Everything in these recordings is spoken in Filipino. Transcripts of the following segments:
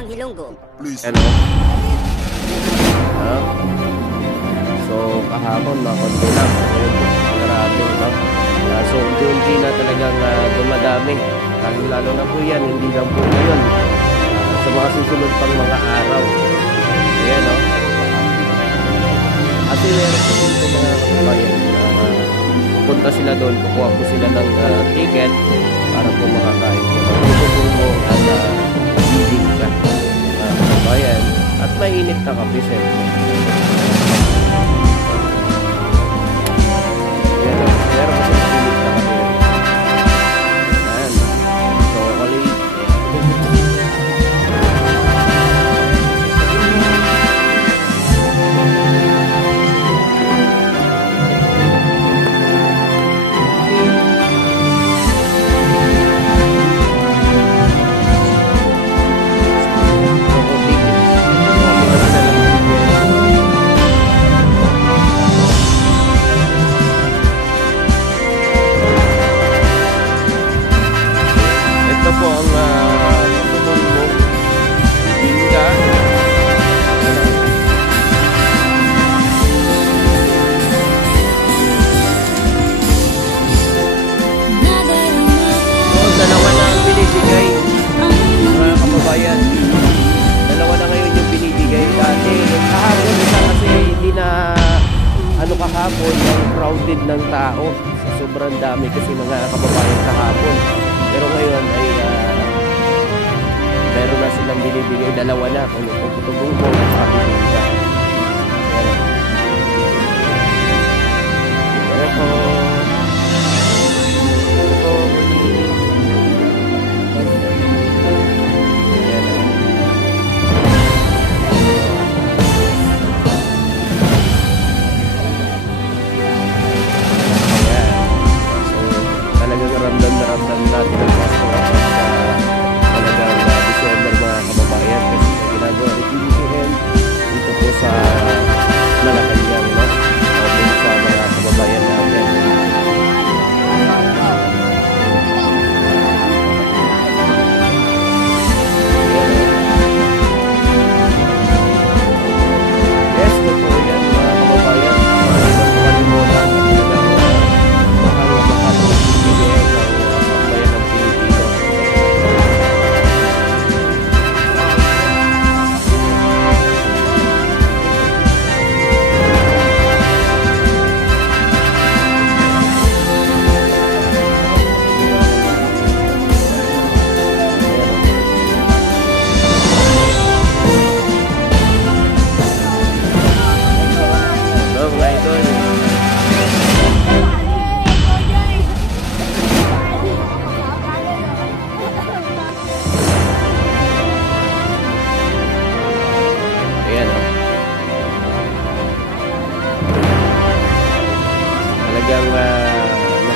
Sabang Ilonggo. Ano? So, kahapon na konti lang. Ngayon, marami, no? So, unti-unti na talagang dumadami. Lalo na po yan, hindi lang po ngayon. Sa mga susunod pang mga araw. Ayan, no? Kasi meron po dito mga kabayan. Pupunta sila doon, kukuha po sila ng ticket para po makakain po. Ito po at feeding ka. Kabayan. At mainit na kape, siyempre. Meron kasi mainit na kape. Ayan. So, kali. Po ang tutulong mo hingga dalawa na ang binibigay mga kababayan. Dalawa na ngayon yung binibigay. Dati kahapon isa kasi hindi na kahapon ang crowded ng tao sa sobrang dami kasi mga kababayan kahapon. Pero ngayon ay meron na silang binibigay, dalawa na kung tutubong mo at makabibigay ka. Talagang ramdam na ramdam natin ang Pasko talagang December mga kababayan kasi sa ginagawa ni PBBM dito po sa Malacanang, no? O din sa mga kababayan natin. Yes, ito po yan mga kababayan. Maraming kalimutan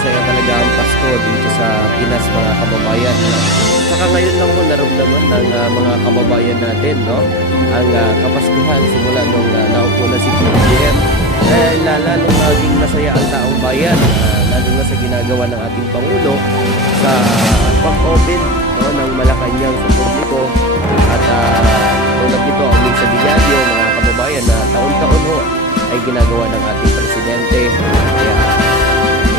masaya talaga ang Pasko dito sa Pinas mga kababayan, no? Saka ngayon lang mo naramdaman ng mga kababayan natin, no? Ang Kapaskuhan simula nung naupo na si PBBM. Lalong maging masaya ang taong bayan, lalo na sa ginagawa ng ating Pangulo sa pag-open, no, ng Malacanang sa publiko. At tulad nito ang Misa Diario mga kababayan na taon-taon ho ay ginagawa ng ating presidente. Kaya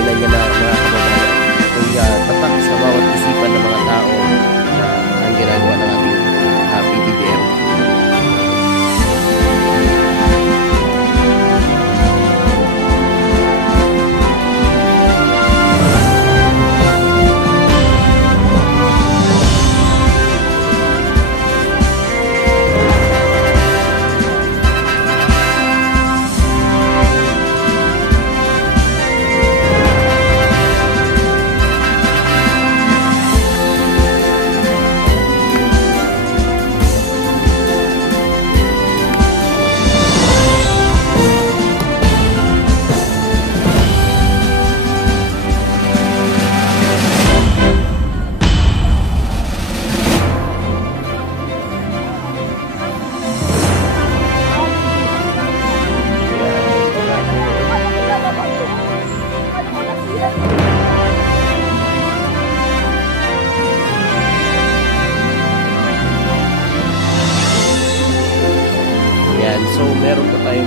ilan niya na mga kababayan kung tatak sa bawat isipan ng mga tao na ang ginagawa ng ating PBBM.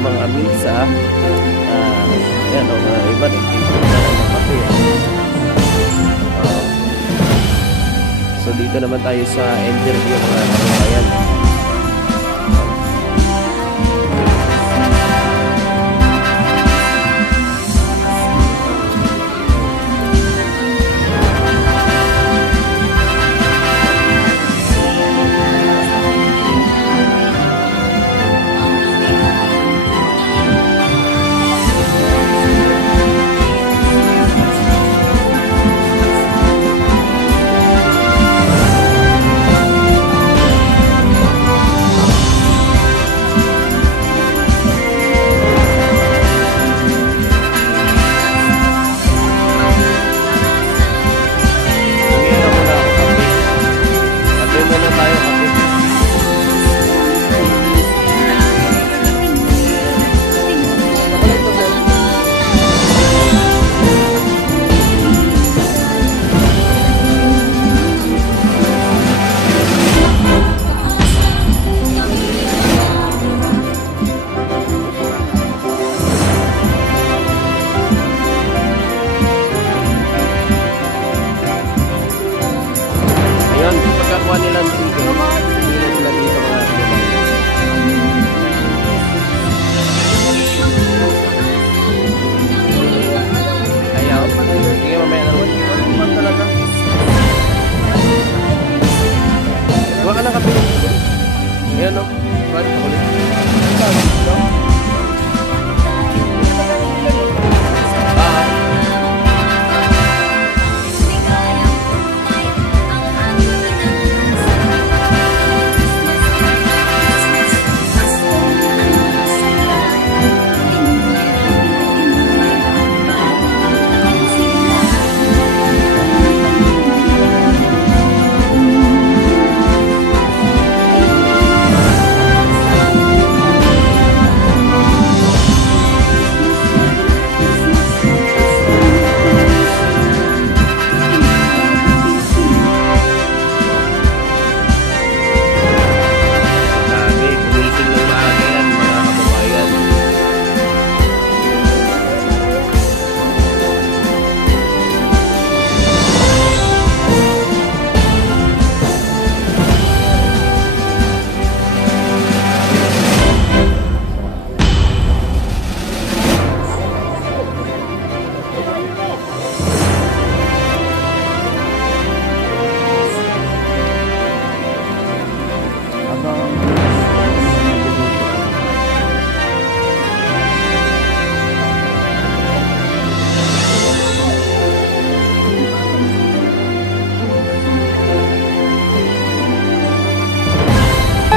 mga misa. Yan o, mga iba nagtitinda ng kape. So dito naman tayo sa interview mga kababayan. Nilang dito. Nilang sila dito mga ayaw. Sige mamaya na naman. Walang talaga. Gawa ka ng kape. Ayan o. Pwede pa ulit.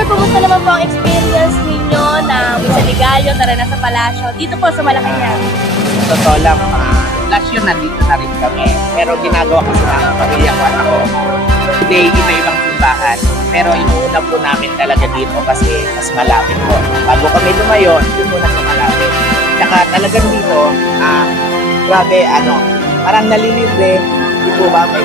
Kumusta naman po ang experience ninyo na sa Ligalyo, tara na sa Palasyo, dito po sa Malacanang? Totoo lang, last year nandito na rin kami. Pero ginagawa kasi ng pamilya ko at ako. Today, iba-ibang simbahan. Pero inuuna po namin talaga dito kasi mas malapit po. Bago kami lumayon, yun muna sa malapit. Tsaka talagang dito, grabe, parang nalilibre. Di po ba, may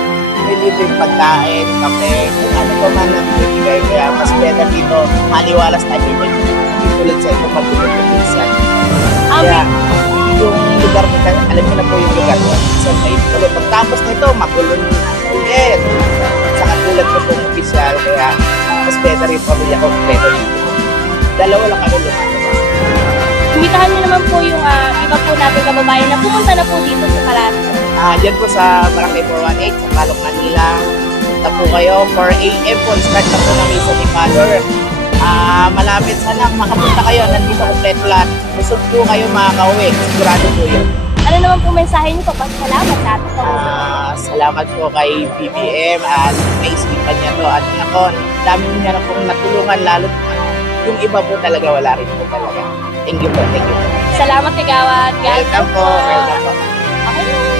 libreng pagkain, kape, kung ano pa man ang bibigay. Kaya mas better dito, maliwalas tayo dito. Hindi tulad sa ito pag-tulad-tulad. Kaya, yung lugar mo, alam niyo na po yung lugar mo. Saan may tulad. Pagtapos nito, magulo na ulit. Sa katulad ko pong opisyal, kaya mas better yung pamilya ko kompleto dito. Dalawa lang kami lumalabas. Imitahan niyo naman po yung iba po natin kababayan na pumunta na po dito sa Palasyo. Diyan po sa Barangay 418, sa Calooc, Manila. Punta po kayo, 4 AM po. Start na po ng Misa ni Father. Malapit sana makapunta kayo. Nandito kompleto lahat. Busog po kayo makakauwi. Sigurado po yun. Ano naman po mensahe niyo po? Pasalamat sa ating kababayan. Salamat po kay BBM at naisipan niya to. At ako, dami niya na pong natulungan. Lalo yung iba po talaga, wala rin po talaga. Thank you po, thank you po. Salamat, Kagawad. Welcome po, welcome po. Okay.